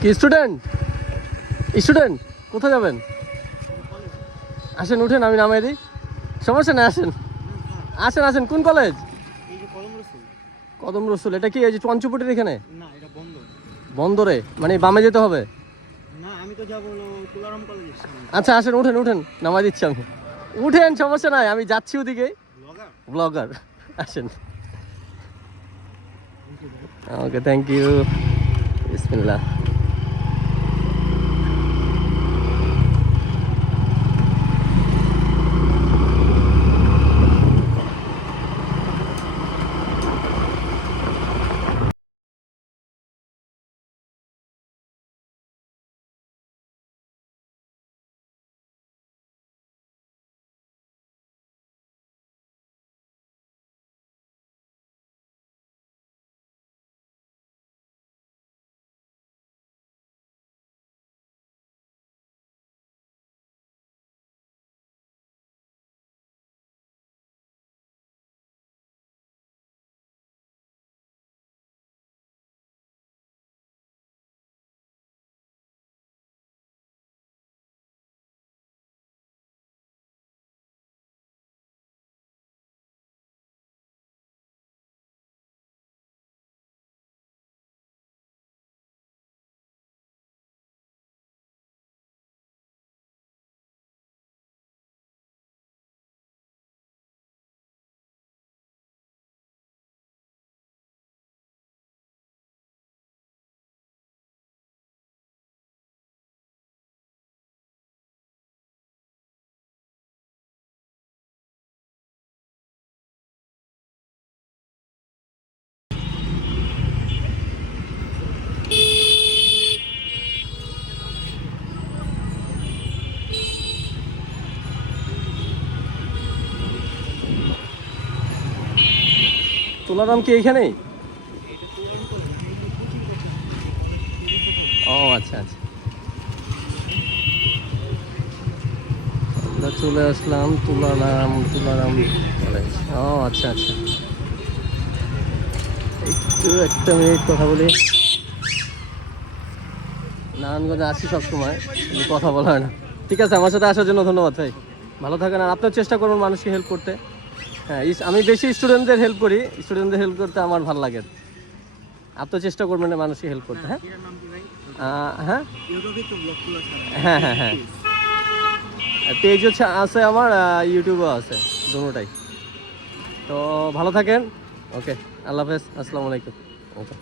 কি student student কোথায় যাবেন? আসেন উঠেন আমি নামাই দিই। সমস্যা নেই আসেন। আসেন আসেন কোন কলেজ কদম রসুল। এটা কি এই যে পঞ্চপুটির এখানে? বন্দরে। মানে বামে যেতে হবে? আচ্ছা আসেন উঠেন উঠেন নামাই দিচ্ছি আমি। উঠেন সমস্যা নাই আমি যাচ্ছি ওদিকে। ব্লগার ব্লগার আসেন। ওকে থ্যাংক ইউ বিসমিল্লাহ তোলারাম কি এইখানেই ও আচ্ছা আচ্ছা। আমরা চলে আসলাম তুলারাম তুলারাম কলেজ ও আচ্ছা আচ্ছা। একটু, একটা মিনিট কথা বলি। নারায়ণগঞ্জে আসি সবসময় কথা বলা হয় না। ঠিক আছে, আমার সাথে আসার জন্য ধন্যবাদ, ভাই। ভালো থাকেন, আর আপনার চেষ্টা করুন মানুষকে হেল্প করতে। হ্যাঁ ইস- আমি বেশি স্টুডেন্টদের হেল্প করি। স্টুডেন্টদের হেল্প করতে আমার ভালো লাগে। আপনার চেষ্টা করবেন না মানুষকে হেল্প করতে হ্যাঁ? এটার নাম কি ভাই? আহ, হ্যাঁ? তো ছাড়া হ্যাঁ হ্যাঁ হ্যাঁ। পেজ হচ্ছে আছে আমার ইউটিউবও আছে দুটাই তো ভালো থাকেন। ওকে আল্লাহ হাফেজ। আসসালামু আলাইকুম। ওকে